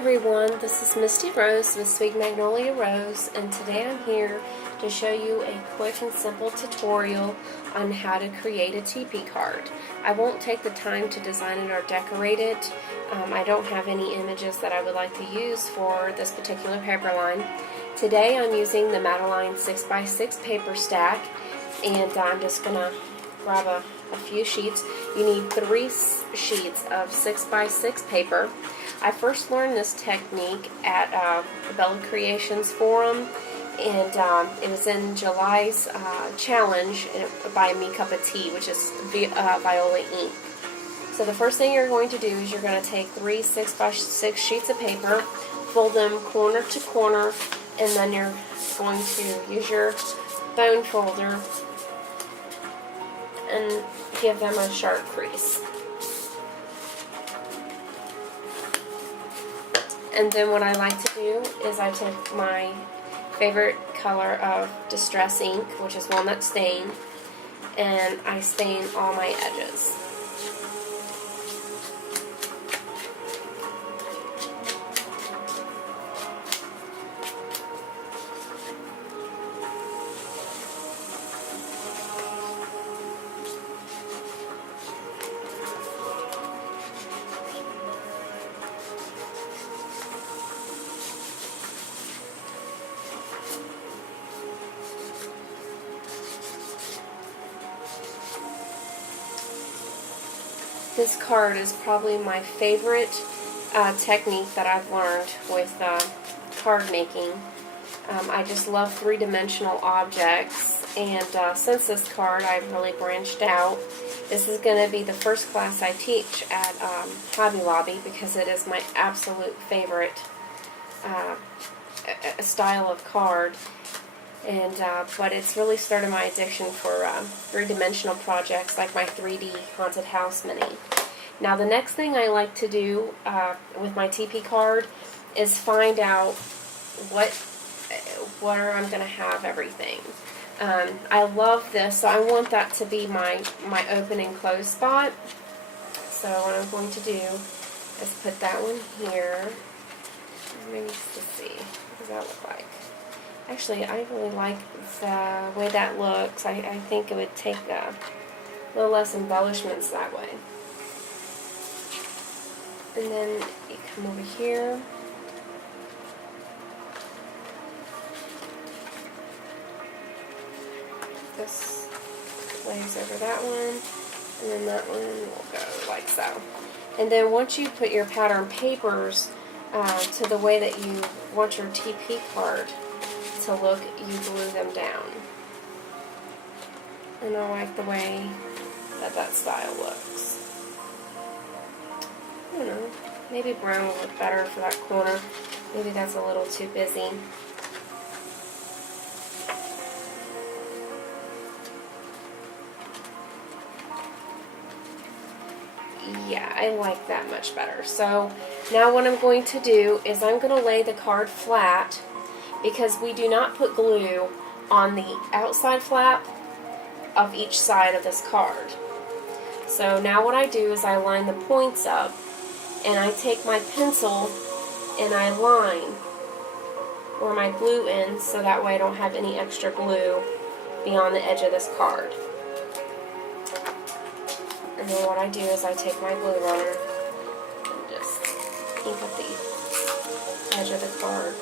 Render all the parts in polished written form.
everyone, this is Misty Rose with Sweet Magnolia Rose, and today I'm here to show you a quick and simple tutorial on how to create a teepee card. I won't take the time to design it or decorate it. I don't have any images that I would like to use for this particular paper line. Today I'm using the Madeline 6x6 paper stack, and I'm just going to grab a few sheets. You need 3 sheets of 6x6 paper. I first learned this technique at the Bella Creations forum, and it was in July's challenge by Me Cup of Tea, which is Viola ink. So the first thing you're going to do is you're going to take 3 6x6 sheets of paper, fold them corner to corner, and then you're going to use your bone folder and give them a sharp crease. And then what I like to do is I take my favorite color of Distress ink, which is walnut stain, and I stain all my edges. This card is probably my favorite technique that I've learned with card making. I just love three-dimensional objects, and since this card I've really branched out. This is going to be the first class I teach at Hobby Lobby because it is my absolute favorite style of card. And but it's really started my addiction for three-dimensional projects like my 3D Haunted House Mini. Now the next thing I like to do with my teepee card is find out where I'm going to have everything. I love this, so I want that to be my open and close spot. So what I'm going to do is put that one here. Maybe let's see, what does that look like? Actually, I really like the way that looks. I think it would take a little less embellishments that way. And then you come over here. This lays over that one, and then that one will go like so. And then once you put your pattern papers to the way that you want your teepee card to look, you glue them down. And I like the way that style looks. I don't know, maybe brown will look better for that corner. Maybe that's a little too busy. Yeah, I like that much better. So now what I'm going to do is I'm going to lay the card flat, because we do not put glue on the outside flap of each side of this card. So now what I do is I line the points up, and I take my pencil and I line where my glue ends, so that way I don't have any extra glue beyond the edge of this card. And then what I do is I take my glue runner and just ink up the edge of the card.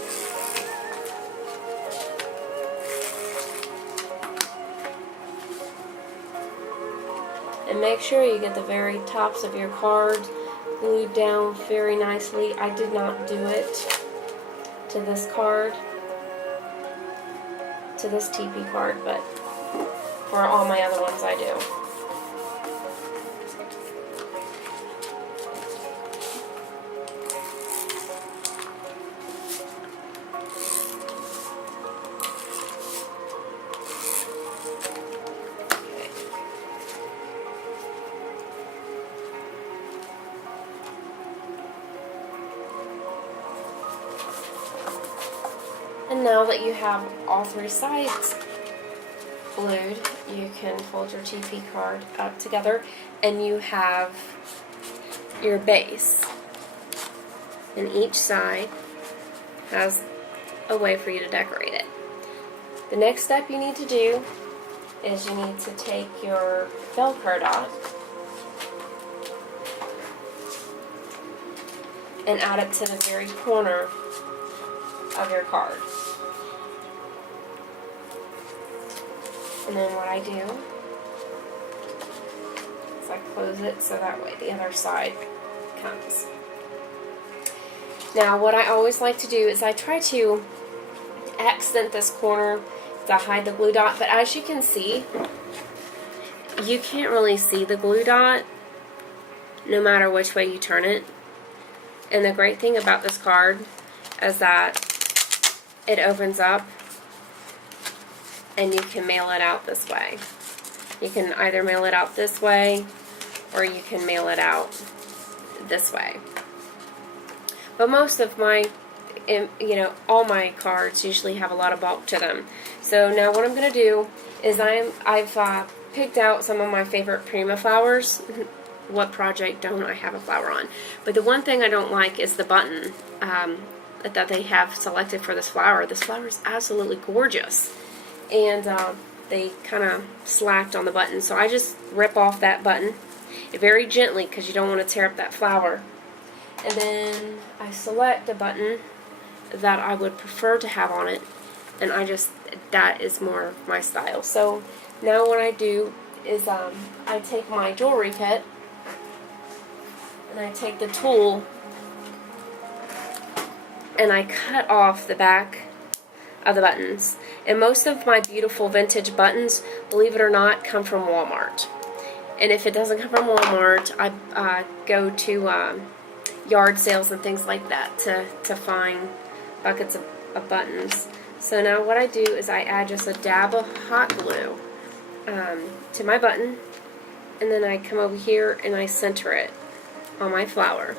And make sure you get the very tops of your cards glued down very nicely. I did not do it to this card, to this teepee card, but for all my other ones I do. And now that you have all 3 sides glued, you can fold your teepee card up together and you have your base. and each side has a way for you to decorate it. The next step you need to do is you need to take your Velcro dot and add it to the very corner of your card. And then what I do is I close it so that way the other side comes. Now what I always like to do is I try to accent this corner to hide the glue dot, but as you can see, you can't really see the glue dot no matter which way you turn it. And the great thing about this card is that it opens up and you can mail it out this way. You can either mail it out this way or you can mail it out this way. But most of my, all my cards usually have a lot of bulk to them. So now what I'm going to do is I've picked out some of my favorite Prima flowers. What project don't I have a flower on? But the one thing I don't like is the button that they have selected for this flower. This flower is absolutely gorgeous. And they kind of slacked on the button. So I just rip off that button very gently because you don't want to tear up that flower. And then I select a button that I would prefer to have on it. And that is more my style. So now what I do is I take my jewelry kit and I take the tool and I cut off the back of the buttons. And most of my beautiful vintage buttons, believe it or not, come from Walmart. And if it doesn't come from Walmart, I go to yard sales and things like that to find buckets of buttons. So now what I do is I add just a dab of hot glue to my button, and then I come over here and I center it on my flower.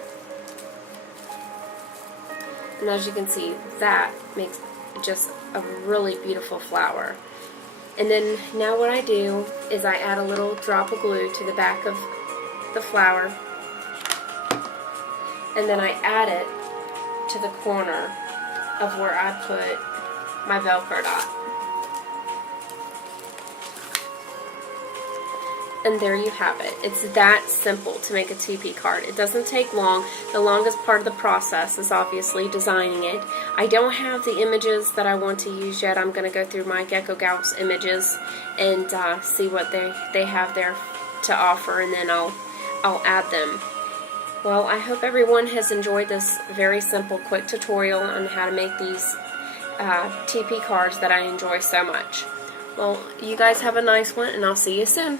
And as you can see, that makes just a really beautiful flower. And then now what I do is I add a little drop of glue to the back of the flower, and then I add it to the corner of where I put my Velcro dot. And there you have it. It's that simple to make a TP card. It doesn't take long. The longest part of the process is obviously designing it. I don't have the images that I want to use yet. I'm going to go through my Gecko Gals images and see what they have there to offer, and then I'll add them. Well, I hope everyone has enjoyed this very simple, quick tutorial on how to make these TP cards that I enjoy so much. Well, you guys have a nice one, and I'll see you soon.